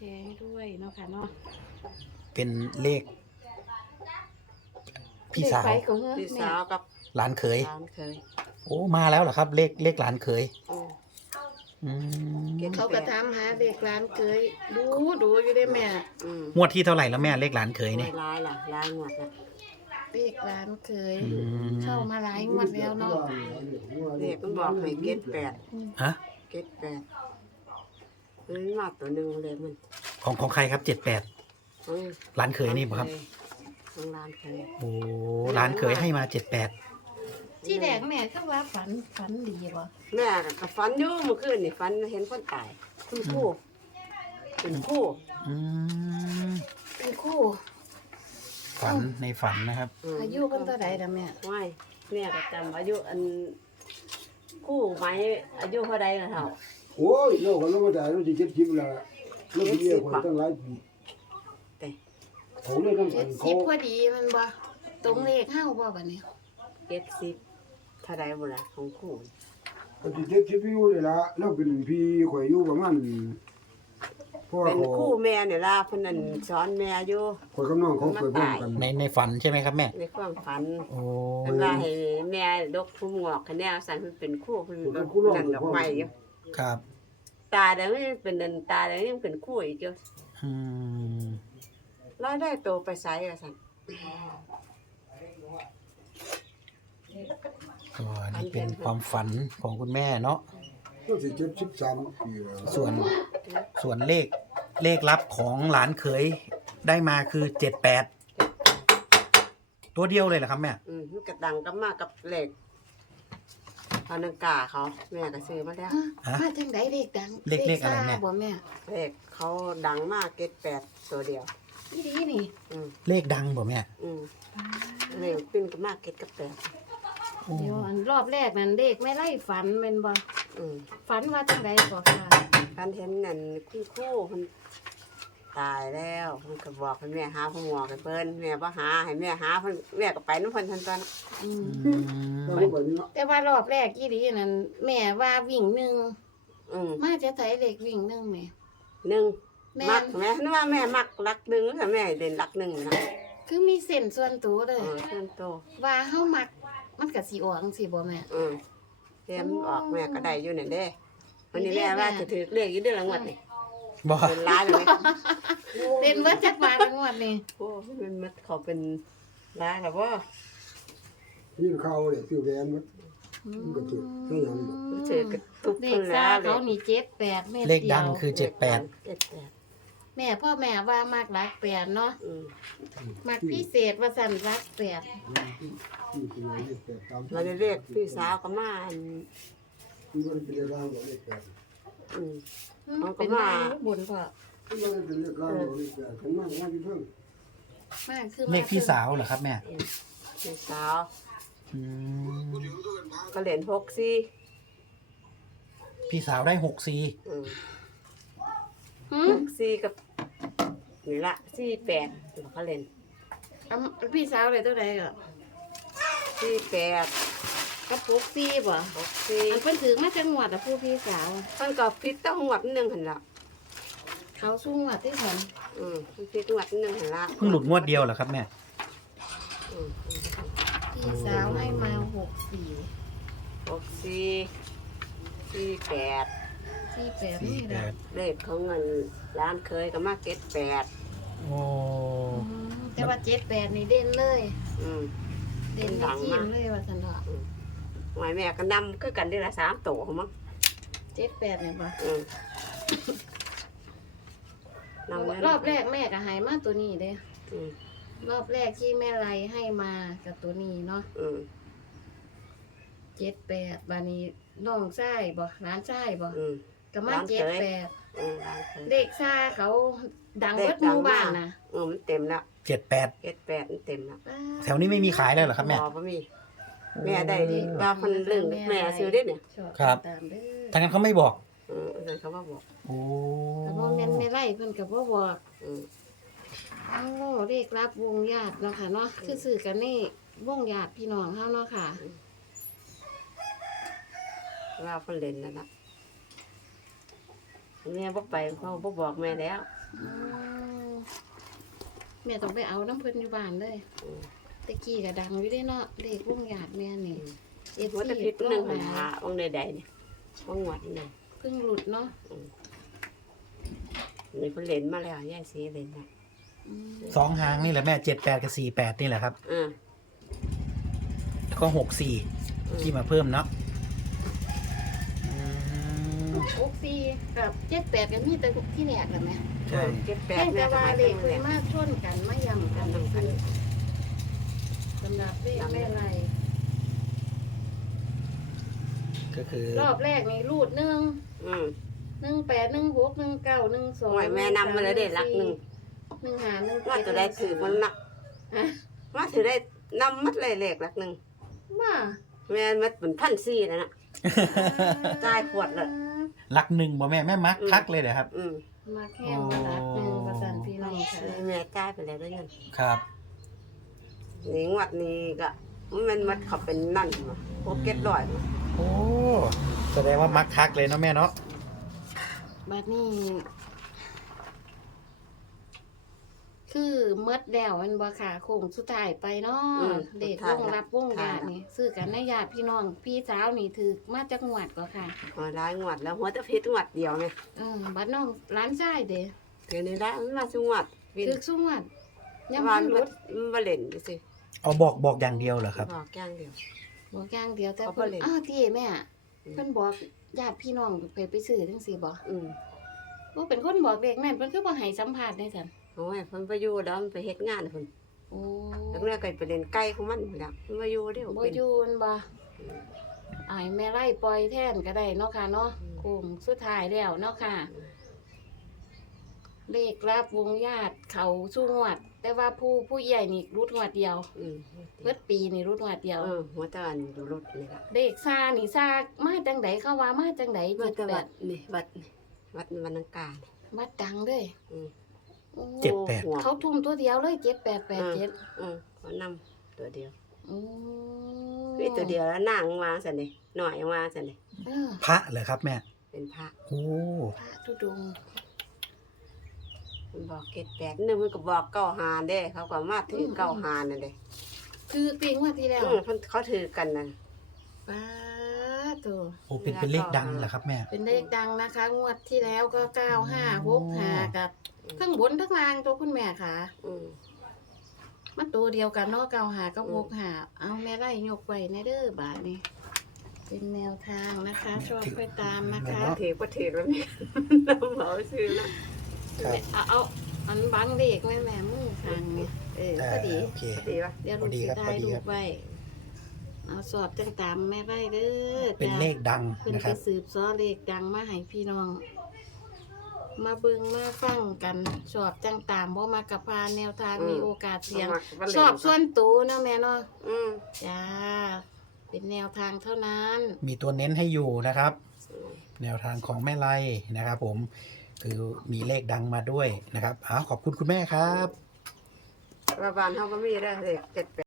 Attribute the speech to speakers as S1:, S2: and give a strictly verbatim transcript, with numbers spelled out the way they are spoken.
S1: ชร์ให้ด้วยเนาะค่ะเนาะ
S2: เป็นเลขพี่สาว
S1: เลขไฟของเฮ้อ
S3: พี่
S1: แม่
S3: สาวกับ
S2: หลานเขย
S3: หลานเคย
S2: โอ้มาแล้วเหรอครับ เลขเลขหลานเขย
S3: อืม
S2: อืม
S3: เก็บ
S1: เขาก็ถามหาเด็กร้านเคยดูดูอยู่ได้แม่
S3: อืม
S2: งวดที่เท่าไหร่แล้วแม่เลขหลานเขย
S3: ไม่
S2: นี่
S3: ร้ายล่ะร้ายหมดละ
S1: เด็กร้านเคย
S2: อืม
S1: เข้ามาหลายงวดแล้วเนาะ
S3: เด็กมันบอกให้เก็ตแปด
S2: ฮะ
S3: เก็ตแปดเฮ้ยมาตัวหนึ่งเลยมัน
S2: ของของใครครับเจ็ดแปด
S3: เฮ้ย
S2: หลานเขยนี่ป่ะครับ
S3: ของร้านเคย
S2: โอ้หลานเขยให้มาเจ็ดแปด
S1: ที่แรกแม่ก็ว่าฝันฝันดีบ่
S3: แม่ก็ฝันอยู่เมื่อคืนนี่ฝันเห็นคนตายคุณครูเป็นครู
S2: อืม
S1: เป็นคู่
S2: ฝันในฝันนะครับ
S3: ม
S1: อายุเพิ่นเท่าใดล่ะแม่
S3: ไม่แม่ก็จำอายุอันครู่ไหมอายุเท่าใดล่ะเท่า
S4: โอ้ยเราก็เรามาได้เราจะเจ็ดสิบแล้วเราเมียคนตั้งหลายปี
S3: แต่
S4: เขาเลยต้อง
S1: เจ็
S4: อั
S1: ด
S4: น
S1: สิ
S4: เขา
S1: บพอดีมันบ่ตรงเลขเฮาบ่บัดนี้
S3: เก็ตสิบเท่าใดบุละของครู่
S4: เขาจะเจ็ดสิบอยู่เลยละเราเป็นพี่ข่อยอยู่ประมาณพ่อ
S3: เป็น
S4: เขา
S3: ครู่แม่เนี่ยล่ะเพิ่นนั่นสอนแม่อยู่
S4: ข่อยกับน้องเขาเคยพ้อมกัน
S2: ในในฝันใช่ไหมครับแม่
S3: ในความฝัน
S2: โอ้
S3: เพิ่นว่าให้แม่ดกผู้หมวกคะแนนสั่นเพิ่นเป็นครู่เพิ่นนั่นดอกไม้อยู่
S2: ครับ
S3: ตาเดี๋ยวนี้เป็นนันตาเดี๋ยวนี้เป็นครู่อีกอยู่
S2: อืม
S3: ร้อยได้โตไปไสว่าซั่น
S2: ก็นี่เป็นความฝันของคุณแม่เนาะ
S4: ก็สิเจ็ดสิบสามปีแล้ว
S2: ส่วนส่วนเลขเลขลับของหลานเขยได้มาคือเจ็ดแปดตัวเดียวเลยเหรอครับแม่
S3: อืมมันก็ดังกับมากับเหล็กพานังกาเขาแม่ก็ซื้อมาแล้ว
S2: ฮะ
S1: มาจังไดเลขดัง
S2: เลขเลขอะไรแม่
S1: ซ่าบ่แม่
S3: เหล็กเขาดังมากเก็ตแปดตัวเดียว
S1: อีดีนี่
S3: อืม
S2: เลขดังบ่แม่
S3: อืมเหล็กปิ้นก็มากเก็ตกับแปด
S2: โอ้
S1: เดี๋ยวอันรอบแรกนั่นเลขไม่ไล่ฝันแม่นบ่
S3: อืม
S1: ฝันว่าจังไดบ่ค่ะ
S3: การเห็นนั่นคุณครู่มันตายแล้วมันก็บอกให้แม่หาผู้หมวกให้เพิ่นแม่บ่หาให้แม่หาเพิ่นแม่ก็ไปนำเพิ่นทันตอน
S1: อืม
S2: อืม
S4: เราไม่ไปนี่เนาะ
S1: แต่ว่ารอบแรกอีดีนั่นแม่ว่าวิ่งหนึ่ง
S3: อืม
S1: มาจะไถเลขวิ่งหนึ่งแม่
S3: หนึ่ง
S1: แม่
S3: มัก
S1: น
S3: แม่นึกว่าแม่มักรักหนึ่งแต่แม่เด่นรักหนึ่งนะ
S1: คือมีเส้นส่วนตัวเล
S3: เอย อเพิ่นโต
S1: ว่าเฮามักมันก็สิออกจังซี่บ่แม่
S3: อืมเตรียมออกแม่ก็ได้อยู่นี่เด้วันนี้
S1: นี่
S3: แม่
S1: แม่
S3: ว่าจะถือเลขอยู่เดือนละงวดนี่
S2: บ่
S3: เป็นล้านเลย
S1: เป็นเบิดจักบาทละงวดนี่
S3: โอ้มันมันเขาเป็นล้านแล้วว่า
S4: ยิ่งเข้าเลยซื้อแหวนมันมันก็ถือไม่ยังบ่
S3: เจอกระตุก
S1: เล
S3: ค
S1: ข
S3: น
S1: ซ่า
S3: แล้ว
S1: เขานี่เจ็ดแปดแม่
S2: เลข
S1: เดีย
S2: ดัง
S1: ว
S2: คือเจ็ดแปด
S3: เจ็ดแปด
S1: แม่พ่อแม่ว่ามักรักแปดเนาะ
S3: อืม
S1: มักพิเศษว่าสั่นรักแปด
S4: นี่คือเลขแปดตาม
S3: เราได้เรียกพี่สาวก็มาอัน
S4: ที่มันเป็นเลขร่างของเลขแปด
S3: อืม
S1: อืม
S3: เอาก็
S1: เป็น
S3: มา
S1: ลางบุญพ่อ
S4: ที่มันเป็นเลขร่างของเลขแปดขันมากว่าที่เพิ่ง
S1: มากคือ
S2: เลขพี่สาวเหรอครับแม่
S3: พี่สาว
S2: อืม
S3: ก็เหรียญหกสี่
S2: พี่สาวได้หกสี่
S3: อืม
S1: หื
S3: ห
S1: ม
S3: กสี่กับนี่ละสี่แปดเขาเล่น
S1: เอาพี่สาวเลยตัวใดก็
S3: สี่แปด
S1: กระปุกซี่บ่
S3: หกสี่
S1: อันเพิ่นถือมาจังหวัดอะผู้พี่สาว
S3: มันก็พิษต้องหวดหนึ่งหันละ
S1: เขาสู้หวัดที่ผม
S3: อืมพิษหวดหนึ่งหันละ
S2: เพิ่งหลุดงวดเดียวเหรอครับแม่
S3: อืม
S1: พี่สาวให้มาหกสี่
S3: หกสี่สี่แปด
S1: สี่แปด
S2: สี่
S1: นี่
S2: แป
S1: แหละ
S2: ด
S3: เลขของเงินร้านเคยก็มาเก็ตแปด
S2: โอ้
S1: อืมแต่ว่าเจ็ดแปดนี่เด่นเลย
S3: อืม
S1: เด่นในทีมเลยว่าสันเถอะ
S3: หมายแม่ก็นำคือกันได้ละสามโตมั้ง
S1: เจ็ดแปดเนี่ยบ่
S3: อืมนำแล้ว
S1: รอบแรกแม่ก็ให้มาตัวนี้เด้
S3: อืม
S1: รอบแรกที่แม่ไรให้มากับตัวนี้เนาะ
S3: อืม
S1: เจ็ดแปดบานี้น้องชายบ่ร้านชายบ่
S3: อืม
S1: ก็มาเจ็ดแปด
S3: อืมร้านเคย
S1: เด็กซ่าเขาดังเบิดหมู่บ้านนะ
S3: อืมมันเต็มแล้ว
S2: เจ็ดแปด
S3: เก็ตแปดมันเต็มแล้ว
S2: แถวนี้ไม่มีขายแล้วเหรอครับแม่
S3: พอบ่มี แม่ได้ว่าเพันเรื่องแม่ซื้อได้เนี่ย
S1: ชอ
S2: ครับ
S1: ตามเด้อ
S2: ทางนั้นเขาไม่บอก
S3: อืมนั่นเขาว่าบอก
S2: โอ้
S1: แต่บ่แม่นไม่ไล่เพิ่นก็บ่บอก
S3: อืม
S1: โอ้เรียกรับวงญาติเนาะค่ะเนาะคือสื่อกันนี่วงญาติพี่น้องเฮาเนาะค่ะ
S3: ว่าเพิ่นเล่นนั่นล่ะแม่บ่ไปเขาบ่บอกแม่แล้ว
S1: อืมแม่ต้องไปเอาน้ำเพิ่นอยู่บ้านเลย
S3: อืม
S1: ตะกี้ก็ดังอยู่ได้เนาะเลขวงหยาดแม่นี่เอฟ
S3: หัวตะ
S1: ซี
S3: พิษ
S1: ร้
S3: หนึ่
S1: อง ง
S3: หัน
S1: หา
S3: หาองค์ใดๆเนี่ยองค์หวัดนี่
S1: เพิ่งหลุดเนาะ
S3: นี่เพิ่นเล่นมาแล้วยายสีเล่นนะ
S1: อืม
S2: สองหางนี่แหละแม่เจ็ดแปดกับสี่แปดนี่แหละครับ
S3: อ่า
S2: แล้วก็หกสี่ที่มาเพิ่มเนาะอืม
S1: หกสี่กับเจ็ดแปดก็มีแต่ที่แหนกแหละแม่
S2: ใช่
S3: เจ็ดแป
S1: แค่
S3: ด
S1: แต่
S3: แม่
S1: ว่า
S3: ทำไม
S1: เล
S3: เพิ่
S1: ข
S3: น
S1: เพิ่น
S3: เล่น
S1: มาชนกันมาย่ำกัน
S3: ย่ำกัน
S1: สำหรับเลขแม่ไร
S2: ก็คือ
S1: รอบแรกนี่รูดหนึ่ง
S3: อืม
S1: หนึ่งแปดหนึ่งหกหนึ่งเก้าหนึ่งสอง
S3: โอ้ยแม่นำมาเลยเด็ดลักหนึ่ง
S1: หนึ่งหาหนึ่ง
S3: ว่า
S1: เจ็ด
S3: จะได้ถือมันหนัก
S1: ฮะ
S3: ว่าถือได้นำมัดเลยเลขลักหนึ่ง
S1: ว่า
S3: แม่มัดเป็นพันสี่แล้วนะ จ่ายขวดเลย
S2: ลักหนึ่งบ่แม่แม่มัก
S3: อืม
S2: คักเลยเหรอครับ
S3: อืม
S1: มาแข่งมาลักหนึ่งประสันพี่น้องค่ะ
S3: แม่จ่ายไปแล้วด้วยเงิน
S2: ครับ
S3: นี่งวดนี้ก็มันมัดเขาเป็นนั่นมาโอเก็ตร้อยมา
S2: โอ้แสดงว่ามักคักเลยเนาะแม่เนาะ
S1: บัดนี้ คือเมดแล้วมันบ่ค่ะโค้งสุดท้ายไปเนาะเด็กวงรับวงญาตินี่ซื้อกันในญาติพี่น้องพี่สาวนี่ถือมาจากงวดก็ค่ะ
S3: หัวร้ายงวดแล้วหัวตะพิษงวดเดียวไง
S1: เออบัดน้องร้านชายเด้
S3: เดี๋ยวนี้ได้มันมาสงวดวิน
S1: ถือสุงวดยัง
S3: วั
S1: มัน น
S3: มั
S1: รุ
S3: น
S1: ด
S3: มันมาเล่นดูสิ
S2: เอาบอกบอกอย่างเดียวเหรอครับ
S3: บอกอย่างเดียว
S1: บอกอย่างเดียวแต่
S3: เอา
S1: เพิ่น
S3: ไปเลย
S1: อ้าวที่แม่
S3: อืม
S1: เพิ่นบอกญาติพี่น้องไปไปซื้อจังซี่บ่
S3: อืม
S1: บ่เป็นคนบอกเด็กแม่นเพิ่นคือบ่ให้สัมภาษณ์ได้ซั่น
S3: โอ้ยเพิ่นไปอยู่แล้วมันไปเฮ็ดงานเพิ่น
S1: โอ้
S3: แล้วแม่ก็ไปเล่นไก่ของมันพุ่นล่ะมันมาอยู่เด้อ
S1: บ่
S3: เป็น
S1: อยู่นั่นบ่อ้ายแม่ไล่ปล่อยแทนก็ได้เนาะค่ะเนาะ
S3: อืม
S1: โค้งสุดท้ายแล้วเนาะค่ะ เลขรับวงญาติเขาสู้งวด แต่ว่าผู้ผู้ใหญ่นี่รุดงวดเดียว
S3: อืม
S1: เบิดปีนี่รุดงวดเดียว
S3: เออหัวตะวันอยู่รถนี่ล่ะ
S1: เลขซานี่ซามาจังไดเขาว่ามาจังได
S3: วัด
S1: เจ็ด
S3: ตะ
S1: แป
S3: วั
S1: ด
S3: ดนี่วัดนี่วัดวันนังกา
S1: วัดดังเด้ย
S3: อืม
S1: โอ้
S2: เจ็ดแปด
S3: หัว
S1: เขาทุ่มตัวเดียวเลยเจ็ดแปดแปดเจ็ด
S3: อืมเขานำตัวเดียว
S1: โอ้
S3: มีตัวเดียวแล้วนางวางซั่นนี่หน่อยวางซั่นนี่
S1: เออ
S2: พระเหรอครับแม่
S3: เป็นพระ
S2: โอ้
S1: พระธุดงค์
S3: มันบอกเก็ดแปดนึงมันก็บอกเก้าหาเด้ เขาก็มาถือเก้าหานั่นเด้
S1: คือปีงวดที่แล้ว
S3: อืมเพิ่นเขาถือกันน่ะ
S1: ป้าตัว
S2: โอ้เป็นเป็นเลขดังเหรอครับแม่
S1: เป็นเลขดังนะคะ งวดที่แล้วก็เก้าห้าหกห้ากับทั้งบนทั้งล่างตัวคุณแม่ค่ะ
S3: อืม
S1: มันตัวเดียวกันเนาะเก้าห้ากับ
S3: อืม
S1: หกห้าเอาแม่ไล่ยกไว้ในเด้อบาทนี้ เป็นแนวทางนะคะ ชอบไปตามนะคะ
S2: เนาะ
S3: ถือก็ถือแล้วนี่น้ำเขาซื้อนะ
S2: ครับ
S1: เอาเอาอันบังเด็กแม่แม่มือทางเนี่ยเออ
S2: อ่า
S1: ก็ดี
S2: โอเค
S3: ดีป่ะ
S1: เดี๋ยว
S2: พ
S1: ลู
S2: อก ดี
S1: สิ
S2: ครับ
S1: ได้
S2: พอดี
S1: ลู
S2: ครั
S1: ก
S2: บ
S1: ไว้เอาสอบจังตามแม่ไว้เด้อ
S2: เป็น
S1: จ้ะ
S2: เลขดัง
S1: เพิ่น
S2: นะค
S1: ไป
S2: รับ
S1: สืบซ้อเลขดังมาให้พี่น้อง มาเบิ่งมาฟังกันสอบจังตามบ่มากับพานแนวทางมีโอกาสเสียง ชอบส่วนตัวเนาะแม่เนาะ
S3: อืม
S1: จ้า เป็นแนวทางเท่านั้น
S2: มีตัวเน้นให้อยู่นะครับ แนวทางของแม่ไล่นะครับ ผมคือมีเลขดังมาด้วยนะครับอ้าวขอบคุณคุณแม่ครับ
S3: ว่าบ้านเขาก็มีได้เลขเจ็ดแปด